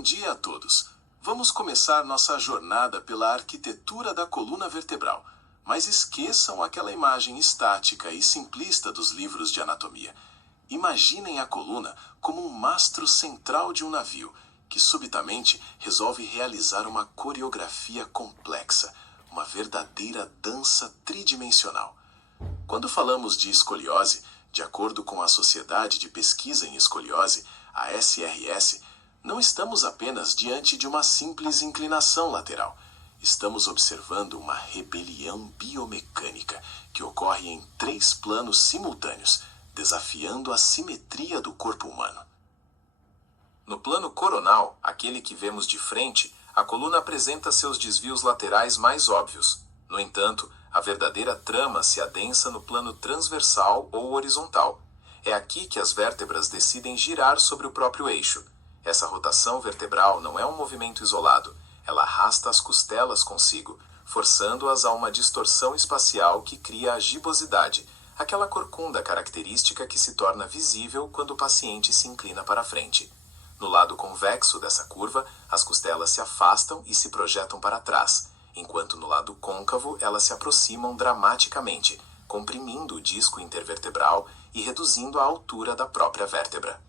Bom dia a todos. Vamos começar nossa jornada pela arquitetura da coluna vertebral, mas esqueçam aquela imagem estática e simplista dos livros de anatomia. Imaginem a coluna como um mastro central de um navio, que subitamente resolve realizar uma coreografia complexa, uma verdadeira dança tridimensional. Quando falamos de escoliose, de acordo com a Sociedade de Pesquisa em Escoliose, a SRS, não estamos apenas diante de uma simples inclinação lateral. Estamos observando uma rebelião biomecânica que ocorre em 3 planos simultâneos, desafiando a simetria do corpo humano. No plano coronal, aquele que vemos de frente, a coluna apresenta seus desvios laterais mais óbvios. No entanto, a verdadeira trama se adensa no plano transversal ou horizontal. É aqui que as vértebras decidem girar sobre o próprio eixo. Essa rotação vertebral não é um movimento isolado. Ela arrasta as costelas consigo, forçando-as a uma distorção espacial que cria a gibosidade, aquela corcunda característica que se torna visível quando o paciente se inclina para a frente. No lado convexo dessa curva, as costelas se afastam e se projetam para trás, enquanto no lado côncavo elas se aproximam dramaticamente, comprimindo o disco intervertebral e reduzindo a altura da própria vértebra.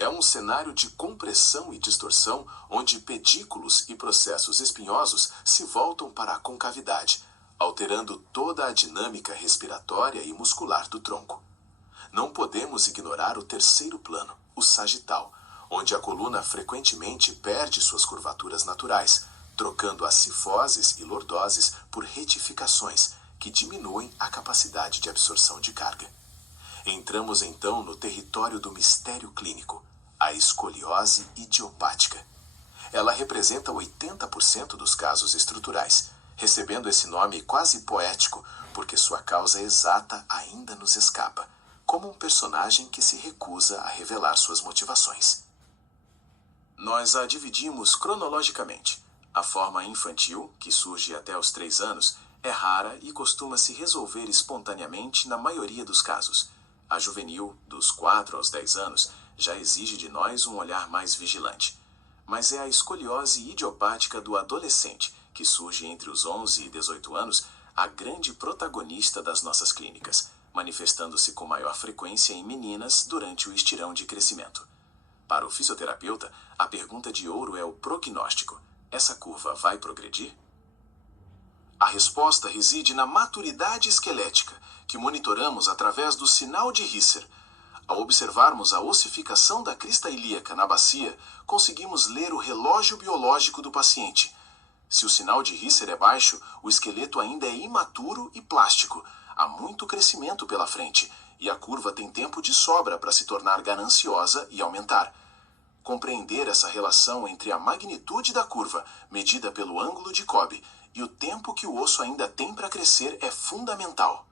É um cenário de compressão e distorção onde pedículos e processos espinhosos se voltam para a concavidade, alterando toda a dinâmica respiratória e muscular do tronco. Não podemos ignorar o terceiro plano, o sagital, onde a coluna frequentemente perde suas curvaturas naturais, trocando as cifoses e lordoses por retificações, que diminuem a capacidade de absorção de carga. Entramos então no território do mistério clínico, a escoliose idiopática. Ela representa 80% dos casos estruturais, recebendo esse nome quase poético, porque sua causa exata ainda nos escapa, como um personagem que se recusa a revelar suas motivações. Nós a dividimos cronologicamente. A forma infantil, que surge até os 3 anos, é rara e costuma se resolver espontaneamente na maioria dos casos. A juvenil, dos 4 aos 10 anos, já exige de nós um olhar mais vigilante. Mas é a escoliose idiopática do adolescente, que surge entre os 11 e 18 anos, a grande protagonista das nossas clínicas, manifestando-se com maior frequência em meninas durante o estirão de crescimento. Para o fisioterapeuta, a pergunta de ouro é o prognóstico. Essa curva vai progredir? A resposta reside na maturidade esquelética, que monitoramos através do sinal de Risser. Ao observarmos a ossificação da crista ilíaca na bacia, conseguimos ler o relógio biológico do paciente. Se o sinal de Risser é baixo, o esqueleto ainda é imaturo e plástico. Há muito crescimento pela frente, e a curva tem tempo de sobra para se tornar gananciosa e aumentar. Compreender essa relação entre a magnitude da curva, medida pelo ângulo de Cobb, e o tempo que o osso ainda tem para crescer é fundamental.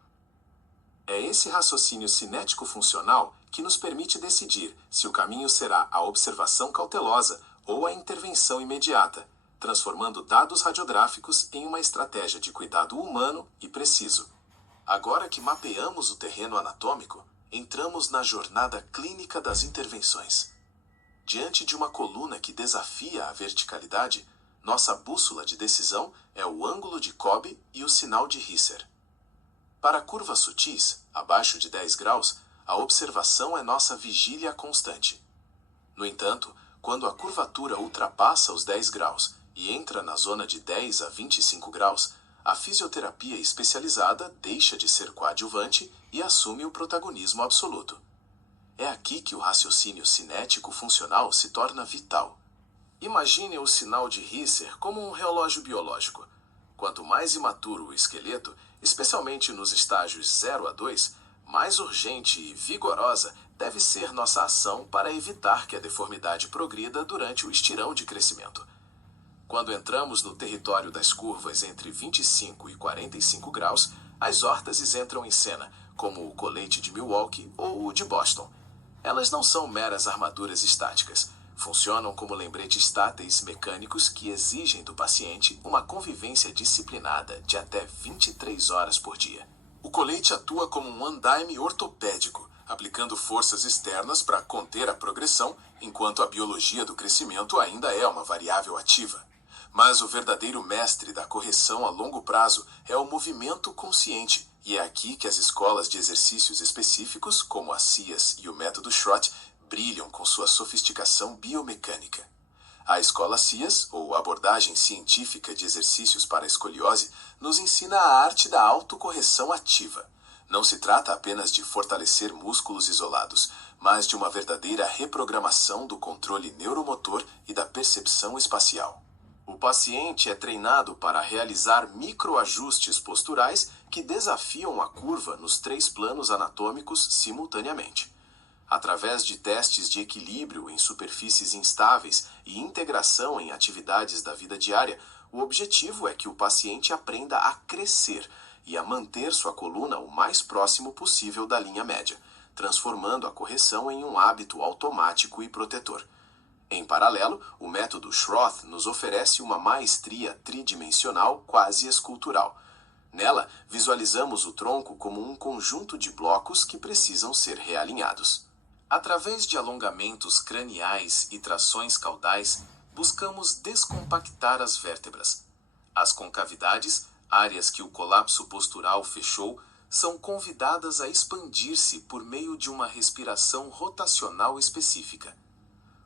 É esse raciocínio cinético-funcional que nos permite decidir se o caminho será a observação cautelosa ou a intervenção imediata, transformando dados radiográficos em uma estratégia de cuidado humano e preciso. Agora que mapeamos o terreno anatômico, entramos na jornada clínica das intervenções. Diante de uma coluna que desafia a verticalidade, nossa bússola de decisão é o ângulo de Cobb e o sinal de Risser. Para curvas sutis, abaixo de 10 graus, a observação é nossa vigília constante. No entanto, quando a curvatura ultrapassa os 10 graus e entra na zona de 10 a 25 graus, a fisioterapia especializada deixa de ser coadjuvante e assume o protagonismo absoluto. É aqui que o raciocínio cinético-funcional se torna vital. Imagine o sinal de Risser como um relógio biológico. Quanto mais imaturo o esqueleto, especialmente nos estágios 0 a 2, mais urgente e vigorosa deve ser nossa ação para evitar que a deformidade progrida durante o estirão de crescimento. Quando entramos no território das curvas entre 25 e 45 graus, as órteses entram em cena, como o colete de Milwaukee ou o de Boston. Elas não são meras armaduras estáticas. Funcionam como lembretes táteis mecânicos que exigem do paciente uma convivência disciplinada de até 23 horas por dia. O colete atua como um andaime ortopédico, aplicando forças externas para conter a progressão enquanto a biologia do crescimento ainda é uma variável ativa. Mas o verdadeiro mestre da correção a longo prazo é o movimento consciente, e é aqui que as escolas de exercícios específicos, como a CIAS e o método Schrott, brilham com sua sofisticação biomecânica. A escola CIAS, ou abordagem científica de exercícios para a escoliose, nos ensina a arte da autocorreção ativa. Não se trata apenas de fortalecer músculos isolados, mas de uma verdadeira reprogramação do controle neuromotor e da percepção espacial. O paciente é treinado para realizar microajustes posturais que desafiam a curva nos 3 planos anatômicos simultaneamente. Através de testes de equilíbrio em superfícies instáveis e integração em atividades da vida diária, o objetivo é que o paciente aprenda a crescer e a manter sua coluna o mais próximo possível da linha média, transformando a correção em um hábito automático e protetor. Em paralelo, o método Schrott nos oferece uma maestria tridimensional quase escultural. Nela, visualizamos o tronco como um conjunto de blocos que precisam ser realinhados. Através de alongamentos craniais e trações caudais, buscamos descompactar as vértebras. As concavidades, áreas que o colapso postural fechou, são convidadas a expandir-se por meio de uma respiração rotacional específica.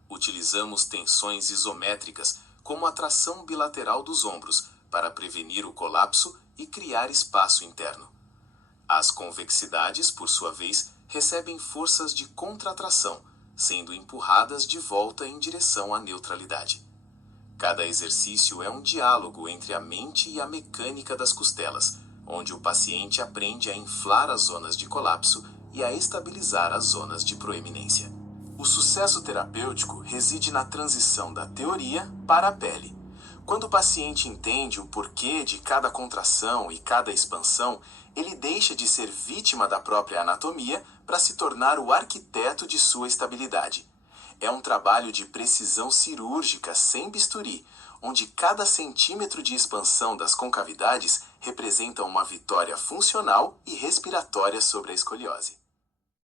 Utilizamos tensões isométricas, como a tração bilateral dos ombros, para prevenir o colapso e criar espaço interno. As convexidades, por sua vez, recebem forças de contratração, sendo empurradas de volta em direção à neutralidade. Cada exercício é um diálogo entre a mente e a mecânica das costelas, onde o paciente aprende a inflar as zonas de colapso e a estabilizar as zonas de proeminência. O sucesso terapêutico reside na transição da teoria para a pele. Quando o paciente entende o porquê de cada contração e cada expansão, ele deixa de ser vítima da própria anatomia para se tornar o arquiteto de sua estabilidade. É um trabalho de precisão cirúrgica sem bisturi, onde cada centímetro de expansão das concavidades representa uma vitória funcional e respiratória sobre a escoliose.